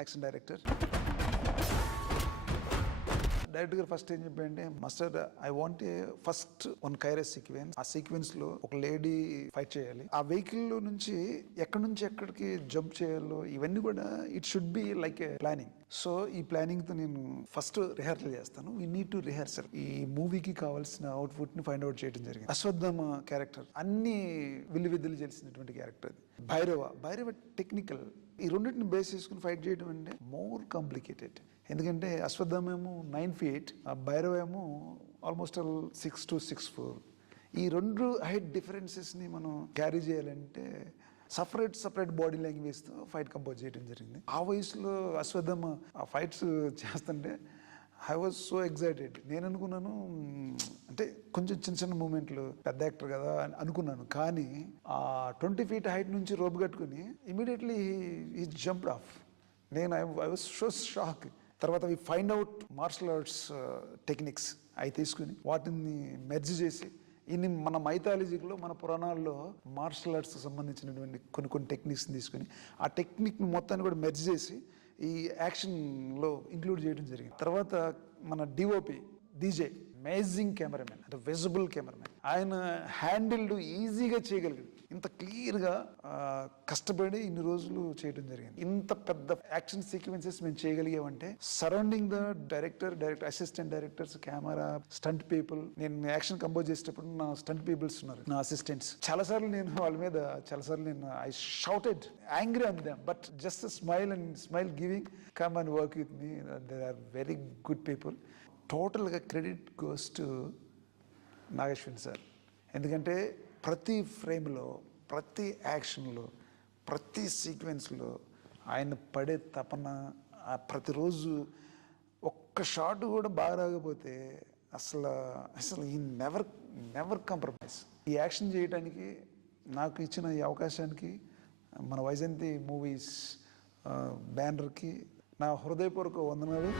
Action director. Director గారు first ఏం చెప్పండి, master I want first one కైరస్ సీక్వెన్స్. ఆ సీక్వెన్స్ లో ఒక లేడీ ఫైట్ చేయాలి. ఆ వెహికల్ లో నుంచి ఎక్కడి నుంచి ఎక్కడికి జంప్ చేయాలో ఇవన్నీ కూడా it should be like A planning. So ఈ ప్లానింగ్ తో నేను ఫస్ట్ రిహార్సల్ చేస్తాను. We need to rehearsal. ఈ మూవీకి కావాల్సిన అవుట్పుట్ ని ఫైండ్ అవుట్ చేయడం జరిగింది. అశ్వత్థామ క్యారెక్టర్ అన్ని విద్యలు చేసినటువంటి క్యారెక్టర్. భైరవ టెక్నికల్. ఈ రెండింటిని బేస్ చేసుకుని ఫైట్ చేయడం అంటే మోర్ కాంప్లికేటెడ్. ఎందుకంటే అశ్వత్థామ ఏమో 9 feet, ఆ భైరవ ఏమో ఆల్మోస్ట్ 6 to 6'4". ఈ రెండు హైట్ డిఫరెన్సెస్ని మనం క్యారీ చేయాలంటే సపరేట్ బాడీ లాంగ్వేజ్తో ఫైట్ కంపోజ్ చేయడం జరిగింది. ఆ వయసులో అశ్వత్థామ ఆ ఫైట్స్ చేస్తుంటే ఐ వాజ్ సో ఎగ్జైటెడ్. నేను అనుకున్నాను అంటే కొంచెం చిన్న మూమెంట్లు, పెద్ద యాక్టర్ కదా అని అనుకున్నాను. కానీ ఆ 20 feet హైట్ నుంచి రోప్ కట్టుకుని ఇమీడియట్లీ ఈ జంప్డ్ ఆఫ్. నేను ఐ వాజ్ సో షాక్. తర్వాత we find out martial arts techniques అవి తీసుకుని వాటిని మెర్జ్ చేసి మన మైథాలజీలో మన పురాణాల్లో మార్షల్ ఆర్ట్స్ సంబంధించినటువంటి కొన్ని టెక్నిక్స్ని తీసుకుని ఆ టెక్నిక్ మొత్తాన్ని కూడా మెర్జ్ చేసి ఈ యాక్షన్లో ఇంక్లూడ్ చేయడం జరిగింది. తర్వాత మన డిఓపి డీజే అమేజింగ్ కెమెరామెన్, అంటే విజిబుల్ కెమెరామెన్. ఆయన హ్యాండిల్డ్ ఈజీగా చేయగలిగాడు. ఇంత క్లియర్గా కష్టపడి ఇన్ని రోజులు చేయడం జరిగింది. ఇంత పెద్ద యాక్షన్ సీక్వెన్సెస్ మేము చేయగలిగామంటే surrounding the director assistant directors, camera, stunt people. నేను యాక్షన్ కంపోజ్ చేసేటప్పుడు నా స్టంట్ పీపుల్స్ ఉన్నారు, నా అసిస్టెంట్స్. చాలాసార్లు నేను వాళ్ళ మీద I shouted angry on them, but just smile giving come and work with me. They are very good people. టోటల్గా credit goes to Nageshwan sir. ఎందుకంటే ప్రతి ఫ్రేమ్లో, ప్రతి యాక్షన్లో, ప్రతి సీక్వెన్స్లో ఆయన పడే తపన, ప్రతిరోజు ఒక్క షాట్ కూడా బాగా రాకపోతే అసలు ఈ నెవర్ కాంప్రమైజ్. ఈ యాక్షన్ చేయడానికి నాకు ఇచ్చిన ఈ అవకాశానికి మన వైజయంతి మూవీస్ బ్యానర్కి నా హృదయపూర్వక వందనాలు.